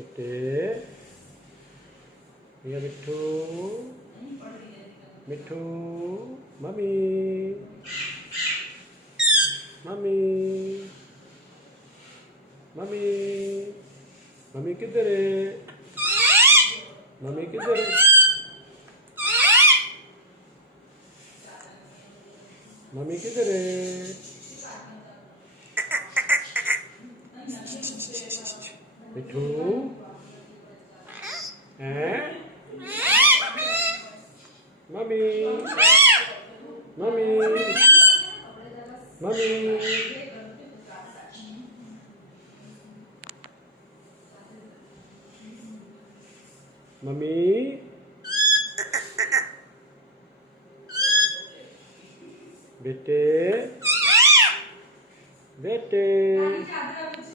बेटे भैया मिट्ठू मिट्ठू mummy mummy mummy mummy किधर है मम्मी किधर है मम्मी किधर है मिट्ठू हैं मम्मी मम्मी मम्मी मम्मी बेटे बेटे